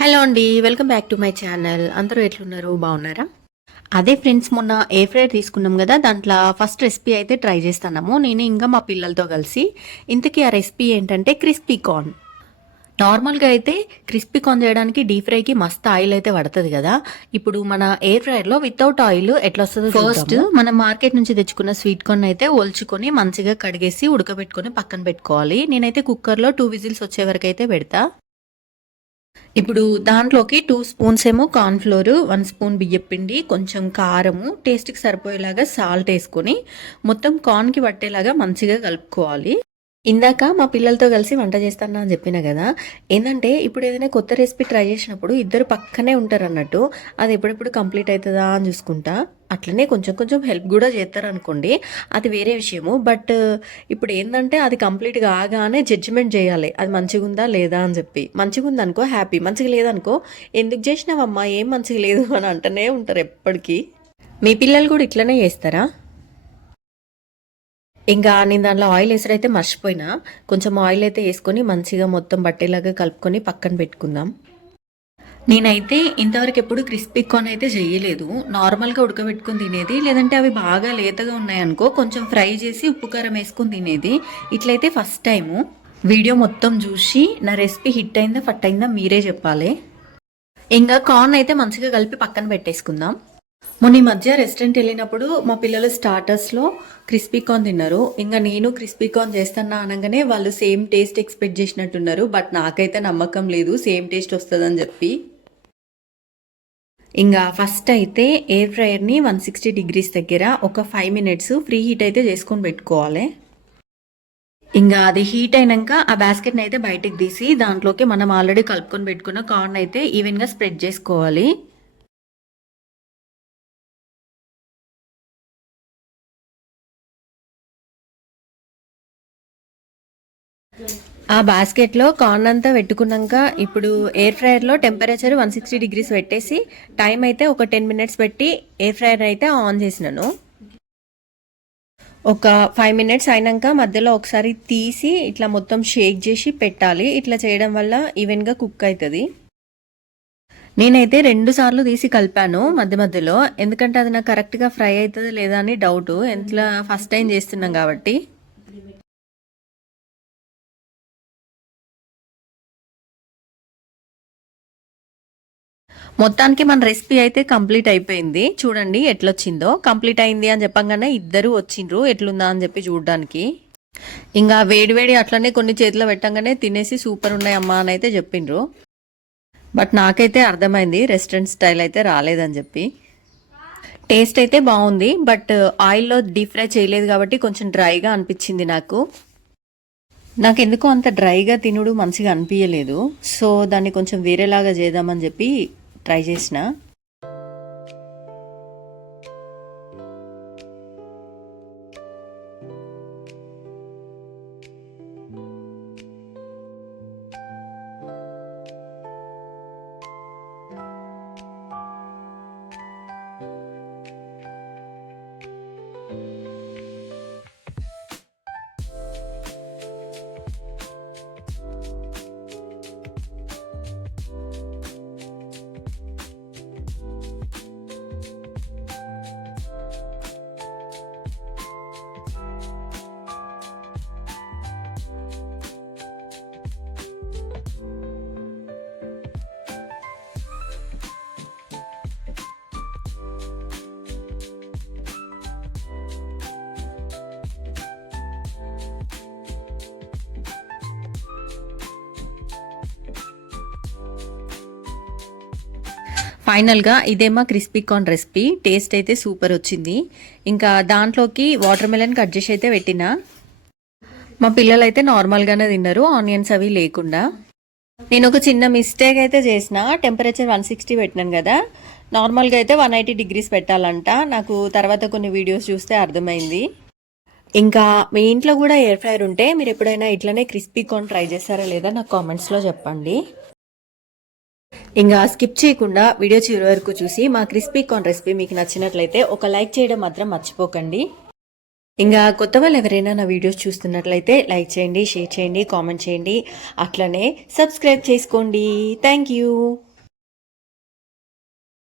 Hello అండి, welcome back to my channel. అందరూ ఎట్లున్నారు, బాగున్నారా? అదే ఫ్రెండ్స్, మొన్న ఎయిర్ ఫ్రైయర్ తీసుకున్నాం కదా, దాంట్లో ఫస్ట్ రెసిపీ అయితే ట్రై చేస్తున్నాము నేను ఇంకా మా పిల్లలతో కలిసి. ఇంతకీ ఆ రెసిపీ ఏంటంటే క్రిస్పీ కార్న్. నార్మల్గా అయితే క్రిస్పీ కార్న్ చేయడానికి డీప్ ఫ్రైకి మస్తు ఆయిల్ అయితే పడుతుంది కదా. ఇప్పుడు మన ఎయిర్ ఫ్రైయర్లో వితౌట్ ఆయిల్ ఎట్లా వస్తుందో ఫస్ట్ మనం మార్కెట్ నుంచి తెచ్చుకున్న స్వీట్ కార్న్ అయితే ఒలుచుకొని మంచిగా కడిగేసి ఉడకబెట్టుకొని పక్కన పెట్టుకోవాలి. నేనైతే కుక్కర్లో 2 విజిల్స్ వచ్చే వరకు అయితే పెడతా. ఇప్పుడు దాంట్లోకి 2 స్పూన్స్ ఏమో కార్న్‌ఫ్లోర్, 1 స్పూన్ బియ్యపిండి, కొంచెం కారము, టేస్ట్‌కి సరిపోయేలాగా సాల్ట్ వేసుకొని మొత్తం కార్న్‌కి పట్టేలాగా మంచిగా కలుపుకోవాలి. ఇందాక మా పిల్లలతో కలిసి వంట చేస్తానా అని చెప్పిన కదా. ఏంటంటే ఇప్పుడు ఏదైనా కొత్త రెసిపీ ట్రై చేసినప్పుడు ఇద్దరు పక్కనే ఉంటారు అన్నట్టు. అది ఎప్పుడెప్పుడు కంప్లీట్ అవుతుందా అని చూసుకుంటా. అట్లనే కొంచెం కొంచెం హెల్ప్ కూడా చేస్తారనుకోండి, అది వేరే విషయము. బట్ ఇప్పుడు ఏంటంటే అది కంప్లీట్ కాగానే జడ్జిమెంట్ చేయాలి, అది మంచిగా ఉందా లేదా అని చెప్పి. మంచిగా ఉందనుకో హ్యాపీ, మంచిగా లేదనుకో ఎందుకు చేసినావమ్మా, ఏం మంచిగా లేదు అని అంటూనే ఉంటారు ఎప్పటికీ. మీ పిల్లలు కూడా ఇట్లనే చేస్తారా? ఇంకా నేను దాంట్లో ఆయిల్ వేసడైతే మర్చిపోయినా. కొంచెం ఆయిల్ అయితే వేసుకొని మంచిగా మొత్తం బట్టేలాగా కలుపుకొని పక్కన పెట్టుకుందాం. నేనైతే ఇంతవరకు ఎప్పుడు క్రిస్పీ కార్న్ అయితే చేయలేదు. నార్మల్గా ఉడకబెట్టుకుని తినేది, లేదంటే అవి బాగా లేతగా ఉన్నాయనుకో కొంచెం ఫ్రై చేసి ఉప్పు కారం వేసుకుని తినేది. ఇట్లయితే ఫస్ట్ టైము. వీడియో మొత్తం చూసి నా రెసిపీ హిట్ అయిందా ఫట్ అయిందా మీరే చెప్పాలి. ఇంకా కార్న్ అయితే మంచిగా కలిపి పక్కన పెట్టేసుకుందాం. మొన్న ఈ మధ్య రెస్టారెంట్ వెళ్ళినప్పుడు మా పిల్లలు స్టార్టర్స్లో క్రిస్పీ కార్న్ తిన్నారు. ఇంకా నేను క్రిస్పీ కార్న్ చేస్తానా అనగానే వాళ్ళు సేమ్ టేస్ట్ ఎక్స్పెక్ట్ చేసినట్టున్నారు. బట్ నాకైతే నమ్మకం లేదు సేమ్ టేస్ట్ వస్తుందని చెప్పి. ఇంకా ఫస్ట్ అయితే ఎయిర్ ఫ్రైయర్ని 160 డిగ్రీస్ దగ్గర ఒక 5 మినిట్స్ ఫ్రీ హీట్ అయితే చేసుకొని పెట్టుకోవాలి. ఇంకా అది హీట్ అయినాక ఆ బాస్కెట్ని అయితే బయటకు తీసి దాంట్లోకి మనం ఆల్రెడీ కలుపుకొని పెట్టుకున్న కార్న్ అయితే ఈవెన్గా స్ప్రెడ్ చేసుకోవాలి. ఆ బాస్కెట్లో కార్న్ అంతా పెట్టుకున్నాక ఇప్పుడు ఎయిర్ ఫ్రైయర్లో టెంపరేచర్ 160 డిగ్రీస్ పెట్టేసి టైం అయితే ఒక 10 మినిట్స్ పెట్టి ఎయిర్ ఫ్రైయర్ అయితే ఆన్ చేసినాను. ఒక 5 మినిట్స్ అయినాక మధ్యలో ఒకసారి తీసి ఇట్లా మొత్తం షేక్ చేసి పెట్టాలి. ఇట్లా చేయడం వల్ల ఈవెన్గా కుక్ అవుతుంది. నేనైతే 2 సార్లు తీసి కలిపాను మధ్య మధ్యలో, ఎందుకంటే అది నాకు కరెక్ట్గా ఫ్రై అవుతుంది లేదా అని డౌట్. ఎంతలా ఫస్ట్ టైం చేస్తున్నాం కాబట్టి. మొత్తానికి మన రెసిపీ అయితే కంప్లీట్ అయిపోయింది. చూడండి ఎట్లొచ్చిందో. కంప్లీట్ అయింది అని చెప్పంగానే ఇద్దరు వచ్చిండ్రు ఎట్లుందా అని చెప్పి చూడడానికి. ఇంకా వేడివేడి అట్లనే కొన్ని చేతిలో పెట్టంగానే తినేసి సూపర్ ఉన్నాయి అమ్మా అని అయితే చెప్పిండ్రు. బట్ నాకైతే అర్థమైంది రెస్టారెంట్ స్టైల్ అయితే రాలేదని చెప్పి. టేస్ట్ అయితే బాగుంది, బట్ ఆయిల్లో డీప్ ఫ్రై చేయలేదు కాబట్టి కొంచెం డ్రైగా అనిపించింది నాకు. నాకెందుకో అంత డ్రైగా తినుడు మంచిగా అనిపించలేదు. సో దాన్ని కొంచెం వేరేలాగా చేద్దామని చెప్పి ట్రై చేసిన. ఫైనల్గా ఇదేమో క్రిస్పీ కార్న్ రెసిపీ. టేస్ట్ అయితే సూపర్ వచ్చింది. ఇంకా దాంట్లోకి వాటర్ మెలన్ కట్ చేసి అయితే పెట్టిన. మా పిల్లలు అయితే నార్మల్గానే తిన్నారు, ఆనియన్స్ అవి లేకుండా. నేను ఒక చిన్న మిస్టేక్ అయితే చేసిన. టెంపరేచర్ 160 పెట్టినాను కదా, నార్మల్గా అయితే 180 డిగ్రీస్ పెట్టాలంట. నాకు తర్వాత కొన్ని వీడియోస్ చూస్తే అర్థమైంది. ఇంకా మీ ఇంట్లో కూడా ఎయిర్ ఫ్రైయర్ ఉంటే మీరు ఎప్పుడైనా ఇట్లనే క్రిస్పీ కార్న్ ట్రై చేస్తారా లేదా నాకు కామెంట్స్లో చెప్పండి. ఇంకా స్కిప్ చేయకుండా వీడియో చివరి వరకు చూసి మా క్రిస్పీ కార్న్ రెసిపీ మీకు నచ్చినట్లయితే ఒక లైక్ చేయడం మాత్రం మర్చిపోకండి. ఇంకా కొత్త వాళ్ళు ఎవరైనా నా వీడియోస్ చూస్తున్నట్లయితే లైక్ చేయండి, షేర్ చేయండి, కామెంట్ చేయండి, అట్లనే సబ్స్క్రైబ్ చేసుకోండి. Thank you.